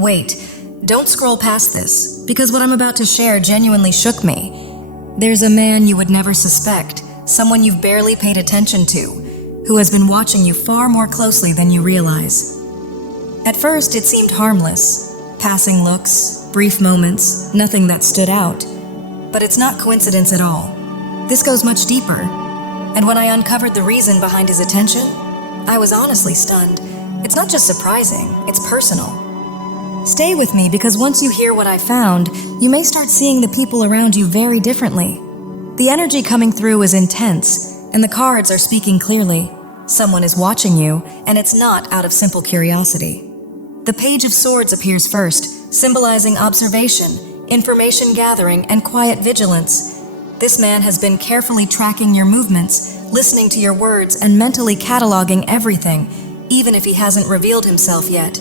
Wait, don't scroll past this, because what I'm about to share genuinely shook me. There's a man you would never suspect, someone you've barely paid attention to, who has been watching you far more closely than you realize. At first, it seemed harmless. Passing looks, brief moments, nothing that stood out. But it's not coincidence at all. This goes much deeper. And when I uncovered the reason behind his attention, I was honestly stunned. It's not just surprising, it's personal. Stay with me, because once you hear what I found, you may start seeing the people around you very differently. The energy coming through is intense, and the cards are speaking clearly. Someone is watching you, and it's not out of simple curiosity. The Page of Swords appears first, symbolizing observation, information gathering, and quiet vigilance. This man has been carefully tracking your movements, listening to your words, and mentally cataloging everything, even if he hasn't revealed himself yet.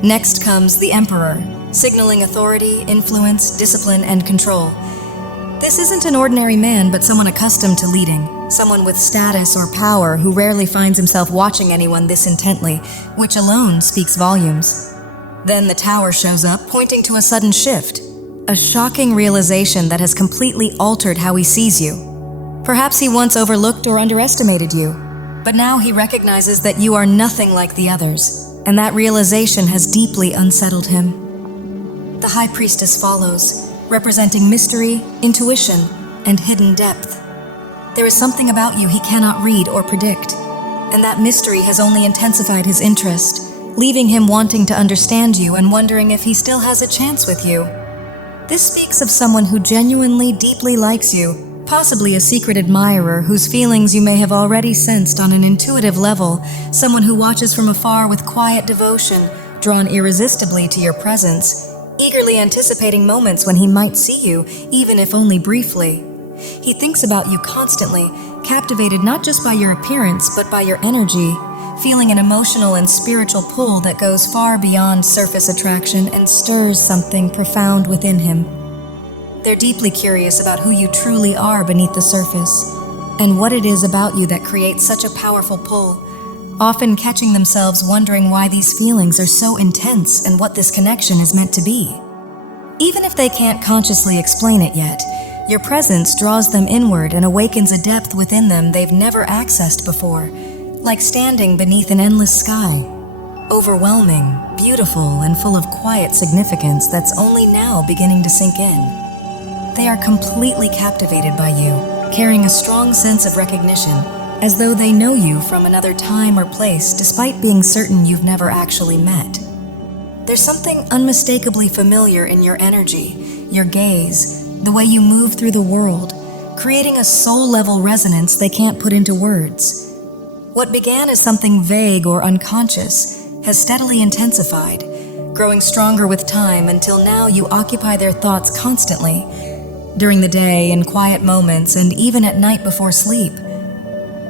Next comes the Emperor, signaling authority, influence, discipline, and control. This isn't an ordinary man, but someone accustomed to leading, someone with status or power who rarely finds himself watching anyone this intently, which alone speaks volumes. Then the Tower shows up, pointing to a sudden shift, a shocking realization that has completely altered how he sees you. Perhaps he once overlooked or underestimated you, but now he recognizes that you are nothing like the others, and that realization has deeply unsettled him. The High Priestess follows, representing mystery, intuition, and hidden depth. There is something about you he cannot read or predict, and that mystery has only intensified his interest, leaving him wanting to understand you and wondering if he still has a chance with you. This speaks of someone who genuinely, deeply likes you, possibly a secret admirer whose feelings you may have already sensed on an intuitive level, someone who watches from afar with quiet devotion, drawn irresistibly to your presence, eagerly anticipating moments when he might see you, even if only briefly. He thinks about you constantly, captivated not just by your appearance, but by your energy, feeling an emotional and spiritual pull that goes far beyond surface attraction and stirs something profound within him. They're deeply curious about who you truly are beneath the surface, and what it is about you that creates such a powerful pull, often catching themselves wondering why these feelings are so intense and what this connection is meant to be. Even if they can't consciously explain it yet, your presence draws them inward and awakens a depth within them they've never accessed before, like standing beneath an endless sky. Overwhelming, beautiful, and full of quiet significance that's only now beginning to sink in. They are completely captivated by you, carrying a strong sense of recognition, as though they know you from another time or place despite being certain you've never actually met. There's something unmistakably familiar in your energy, your gaze, the way you move through the world, creating a soul-level resonance they can't put into words. What began as something vague or unconscious has steadily intensified, growing stronger with time until now you occupy their thoughts constantly, during the day, in quiet moments, and even at night before sleep.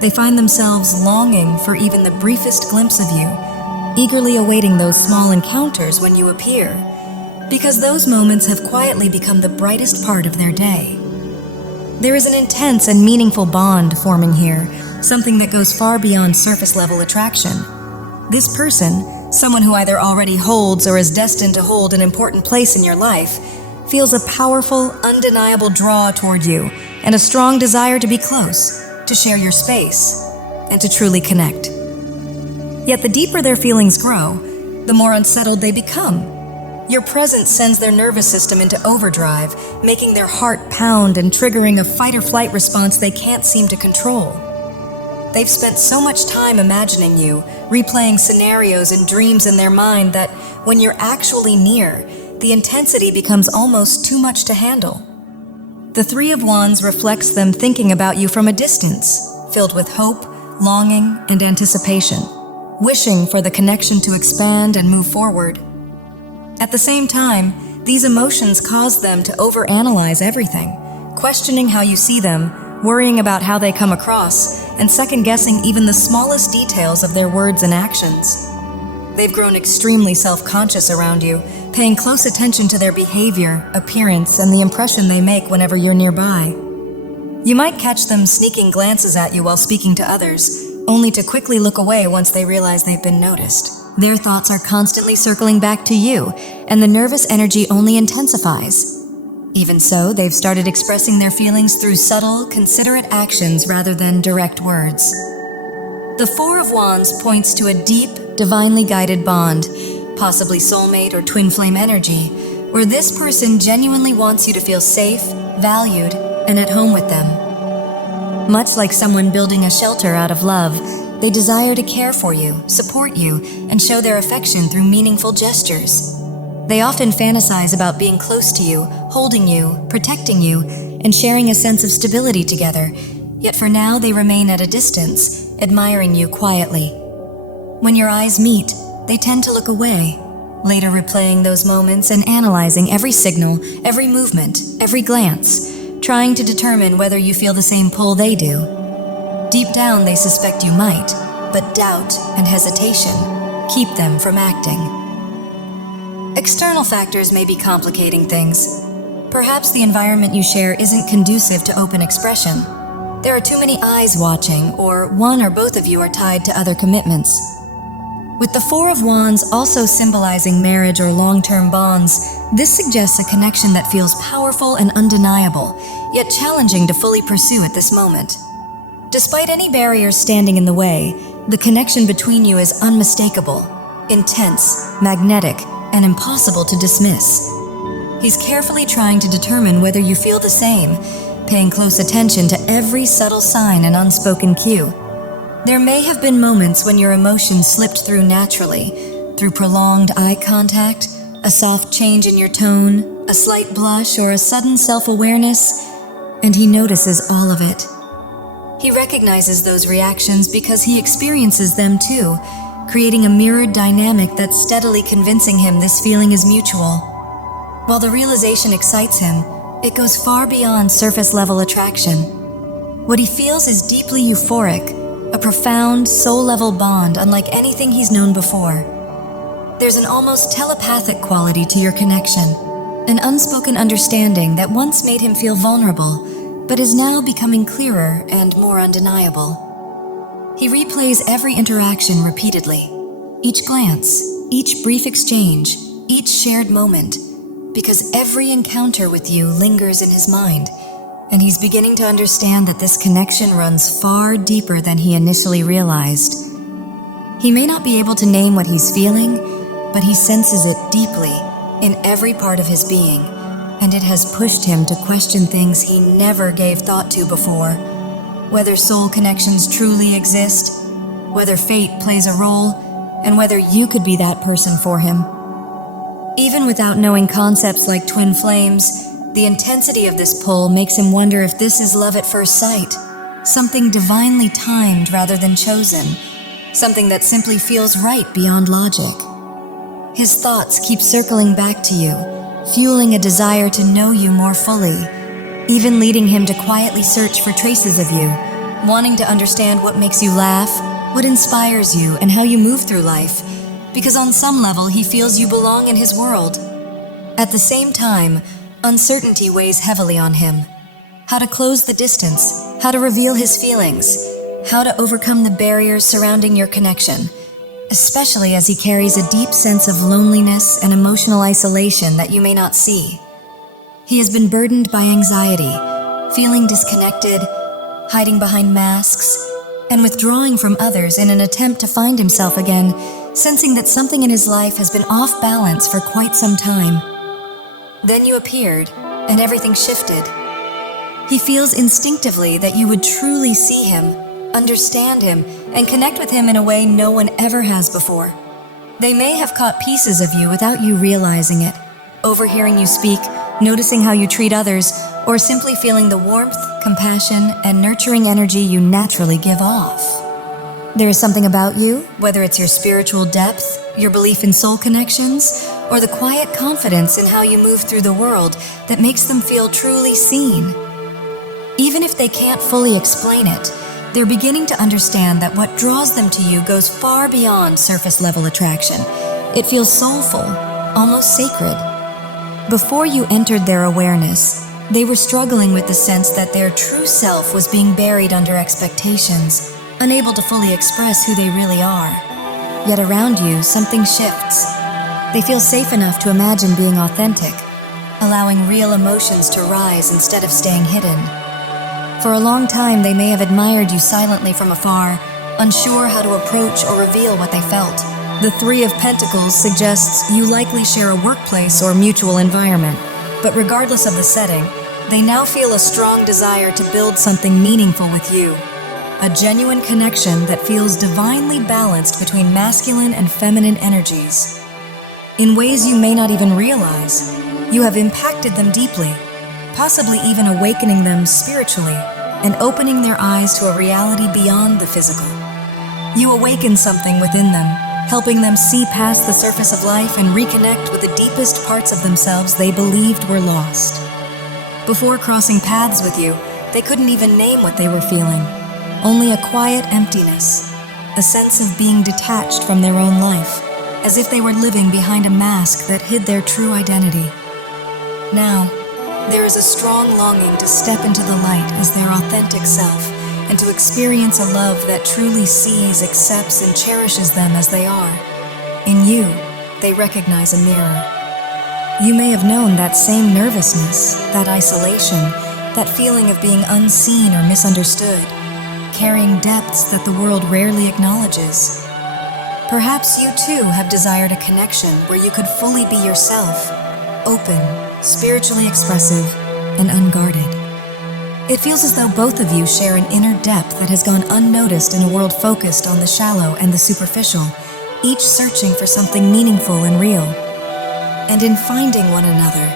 They find themselves longing for even the briefest glimpse of you, eagerly awaiting those small encounters when you appear, because those moments have quietly become the brightest part of their day. There is an intense and meaningful bond forming here, something that goes far beyond surface-level attraction. This person, someone who either already holds or is destined to hold an important place in your life, feels a powerful, undeniable draw toward you and a strong desire to be close, to share your space, and to truly connect. Yet the deeper their feelings grow, the more unsettled they become. Your presence sends their nervous system into overdrive, making their heart pound and triggering a fight-or-flight response they can't seem to control. They've spent so much time imagining you, replaying scenarios and dreams in their mind that when you're actually near, the intensity becomes almost too much to handle. The Three of Wands reflects them thinking about you from a distance, filled with hope, longing, and anticipation, wishing for the connection to expand and move forward. At the same time, these emotions cause them to overanalyze everything, questioning how you see them, worrying about how they come across, and second-guessing even the smallest details of their words and actions. They've grown extremely self-conscious around you, paying close attention to their behavior, appearance, and the impression they make whenever you're nearby. You might catch them sneaking glances at you while speaking to others, only to quickly look away once they realize they've been noticed, Their thoughts are constantly circling back to you, and the nervous energy only intensifies. Even so, they've started expressing their feelings through subtle, considerate actions rather than direct words. The Four of Wands points to a deep, divinely guided bond, possibly soulmate or twin flame energy, where this person genuinely wants you to feel safe, valued, and at home with them. Much like someone building a shelter out of love, they desire to care for you, support you, and show their affection through meaningful gestures. They often fantasize about being close to you, holding you, protecting you, and sharing a sense of stability together, yet for now they remain at a distance, admiring you quietly. When your eyes meet, they tend to look away, later replaying those moments and analyzing every signal, every movement, every glance, trying to determine whether you feel the same pull they do. Deep down, they suspect you might, but doubt and hesitation keep them from acting. External factors may be complicating things. Perhaps the environment you share isn't conducive to open expression. There are too many eyes watching, or one or both of you are tied to other commitments. With the Four of Wands also symbolizing marriage or long-term bonds, this suggests a connection that feels powerful and undeniable, yet challenging to fully pursue at this moment. Despite any barriers standing in the way, the connection between you is unmistakable, intense, magnetic, and impossible to dismiss. He's carefully trying to determine whether you feel the same, paying close attention to every subtle sign and unspoken cue. There may have been moments when your emotions slipped through naturally, through prolonged eye contact, a soft change in your tone, a slight blush, or a sudden self-awareness, and he notices all of it. He recognizes those reactions because he experiences them too, creating a mirrored dynamic that's steadily convincing him this feeling is mutual. While the realization excites him, it goes far beyond surface-level attraction. What he feels is deeply euphoric, a profound, soul-level bond unlike anything he's known before. There's an almost telepathic quality to your connection, an unspoken understanding that once made him feel vulnerable, but is now becoming clearer and more undeniable. He replays every interaction repeatedly, each glance, each brief exchange, each shared moment, because every encounter with you lingers in his mind, and he's beginning to understand that this connection runs far deeper than he initially realized. He may not be able to name what he's feeling, but he senses it deeply in every part of his being, and it has pushed him to question things he never gave thought to before. Whether soul connections truly exist, whether fate plays a role, and whether you could be that person for him. Even without knowing concepts like twin flames, the intensity of this pull makes him wonder if this is love at first sight, something divinely timed rather than chosen, something that simply feels right beyond logic. His thoughts keep circling back to you, fueling a desire to know you more fully, even leading him to quietly search for traces of you, wanting to understand what makes you laugh, what inspires you, and how you move through life, because on some level he feels you belong in his world. At the same time, uncertainty weighs heavily on him. How to close the distance, how to reveal his feelings, how to overcome the barriers surrounding your connection, especially as he carries a deep sense of loneliness and emotional isolation that you may not see. He has been burdened by anxiety, feeling disconnected, hiding behind masks, and withdrawing from others in an attempt to find himself again, sensing that something in his life has been off balance for quite some time. Then you appeared, and everything shifted. He feels instinctively that you would truly see him, understand him, and connect with him in a way no one ever has before. They may have caught pieces of you without you realizing it, overhearing you speak, noticing how you treat others, or simply feeling the warmth, compassion, and nurturing energy you naturally give off. There is something about you, whether it's your spiritual depth, your belief in soul connections, or the quiet confidence in how you move through the world that makes them feel truly seen. Even if they can't fully explain it, they're beginning to understand that what draws them to you goes far beyond surface-level attraction. It feels soulful, almost sacred. Before you entered their awareness, they were struggling with the sense that their true self was being buried under expectations, unable to fully express who they really are. Yet around you, something shifts. They feel safe enough to imagine being authentic, allowing real emotions to rise instead of staying hidden. For a long time, they may have admired you silently from afar, unsure how to approach or reveal what they felt. The Three of Pentacles suggests you likely share a workplace or mutual environment, but regardless of the setting, they now feel a strong desire to build something meaningful with you. A genuine connection that feels divinely balanced between masculine and feminine energies. In ways you may not even realize, you have impacted them deeply, possibly even awakening them spiritually and opening their eyes to a reality beyond the physical. You awaken something within them, helping them see past the surface of life and reconnect with the deepest parts of themselves they believed were lost. Before crossing paths with you, they couldn't even name what they were feeling. Only a quiet emptiness, a sense of being detached from their own life, as if they were living behind a mask that hid their true identity. Now, there is a strong longing to step into the light as their authentic self and to experience a love that truly sees, accepts, and cherishes them as they are. In you, they recognize a mirror. You may have known that same nervousness, that isolation, that feeling of being unseen or misunderstood, carrying depths that the world rarely acknowledges. Perhaps you too have desired a connection where you could fully be yourself, open, spiritually expressive, and unguarded. It feels as though both of you share an inner depth that has gone unnoticed in a world focused on the shallow and the superficial, each searching for something meaningful and real. And in finding one another,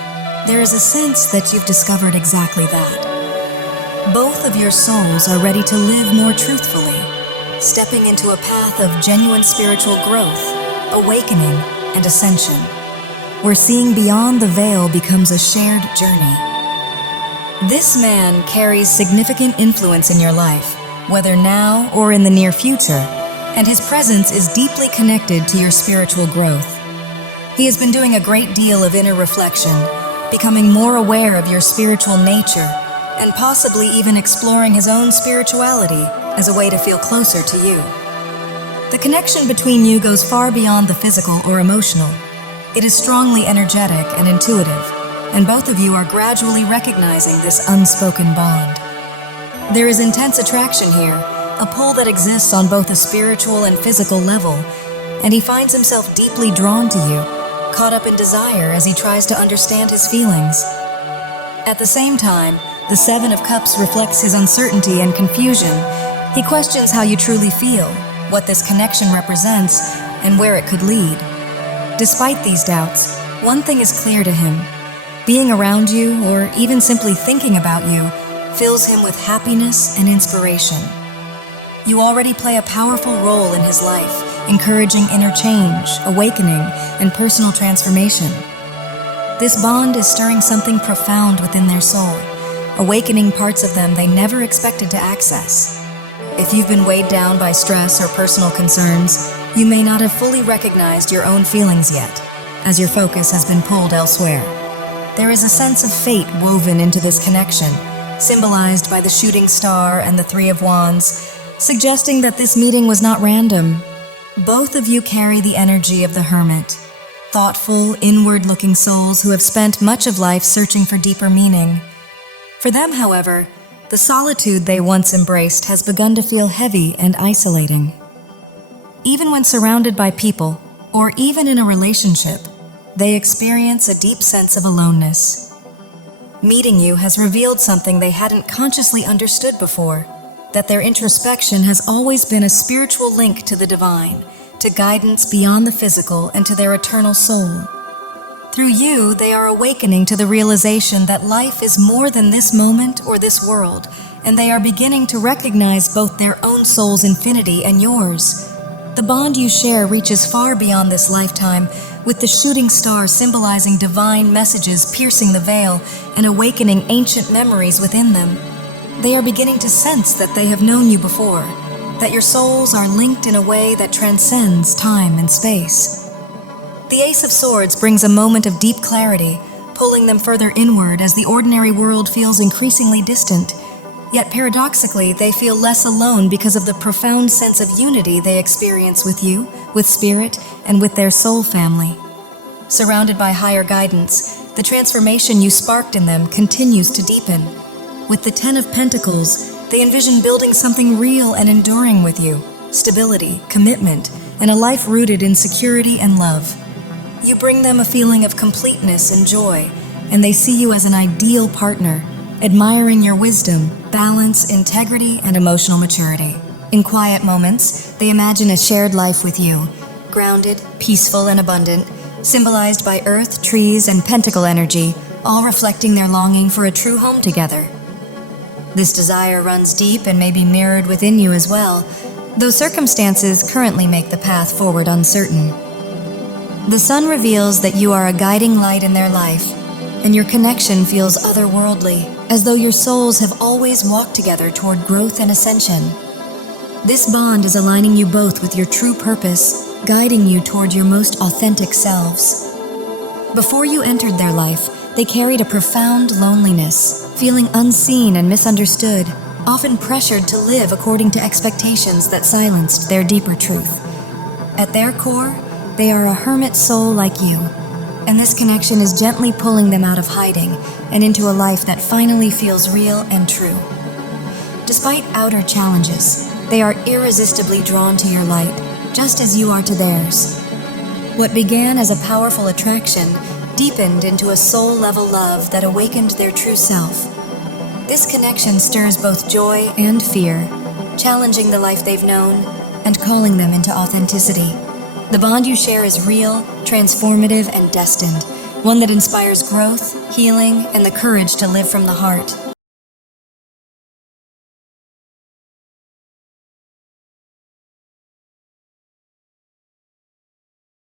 there is a sense that you've discovered exactly that. Both of your souls are ready to live more truthfully, stepping into a path of genuine spiritual growth, awakening, and ascension, where seeing beyond the veil becomes a shared journey. This man carries significant influence in your life, whether now or in the near future, and his presence is deeply connected to your spiritual growth. He has been doing a great deal of inner reflection, becoming more aware of your spiritual nature, and possibly even exploring his own spirituality as a way to feel closer to you. The connection between you goes far beyond the physical or emotional. It is strongly energetic and intuitive, and both of you are gradually recognizing this unspoken bond. There is intense attraction here, a pull that exists on both a spiritual and physical level, and he finds himself deeply drawn to you, caught up in desire as he tries to understand his feelings. At the same time, the Seven of Cups reflects his uncertainty and confusion. He questions how you truly feel, what this connection represents, and where it could lead. Despite these doubts, one thing is clear to him. Being around you, or even simply thinking about you, fills him with happiness and inspiration. You already play a powerful role in his life, encouraging inner change, awakening, and personal transformation. This bond is stirring something profound within their soul, awakening parts of them they never expected to access. If you've been weighed down by stress or personal concerns, you may not have fully recognized your own feelings yet, as your focus has been pulled elsewhere. There is a sense of fate woven into this connection, symbolized by the shooting star and the Three of Wands, suggesting that this meeting was not random. Both of you carry the energy of the hermit, thoughtful, inward-looking souls who have spent much of life searching for deeper meaning. For them, however, the solitude they once embraced has begun to feel heavy and isolating. Even when surrounded by people, or even in a relationship, they experience a deep sense of aloneness. Meeting you has revealed something they hadn't consciously understood before, that their introspection has always been a spiritual link to the divine, to guidance beyond the physical and to their eternal soul. Through you, they are awakening to the realization that life is more than this moment or this world, and they are beginning to recognize both their own soul's infinity and yours. The bond you share reaches far beyond this lifetime, with the shooting star symbolizing divine messages piercing the veil and awakening ancient memories within them. They are beginning to sense that they have known you before, that your souls are linked in a way that transcends time and space. The Ace of Swords brings a moment of deep clarity, pulling them further inward as the ordinary world feels increasingly distant. Yet paradoxically, they feel less alone because of the profound sense of unity they experience with you, with spirit, and with their soul family. Surrounded by higher guidance, the transformation you sparked in them continues to deepen. With the Ten of Pentacles, they envision building something real and enduring with you, stability, commitment, and a life rooted in security and love. You bring them a feeling of completeness and joy, and they see you as an ideal partner, admiring your wisdom, balance, integrity, and emotional maturity. In quiet moments, they imagine a shared life with you, grounded, peaceful, and abundant, symbolized by earth, trees, and pentacle energy, all reflecting their longing for a true home together. This desire runs deep and may be mirrored within you as well, though circumstances currently make the path forward uncertain. The sun reveals that you are a guiding light in their life, and your connection feels otherworldly, as though your souls have always walked together toward growth and ascension. This bond is aligning you both with your true purpose, guiding you toward your most authentic selves. Before you entered their life, they carried a profound loneliness, feeling unseen and misunderstood, often pressured to live according to expectations that silenced their deeper truth. At their core, they are a hermit soul like you, and this connection is gently pulling them out of hiding and into a life that finally feels real and true. Despite outer challenges, they are irresistibly drawn to your light, just as you are to theirs. What began as a powerful attraction deepened into a soul-level love that awakened their true self. This connection stirs both joy and fear, challenging the life they've known and calling them into authenticity. The bond you share is real, transformative, and destined, one that inspires growth, healing, and the courage to live from the heart.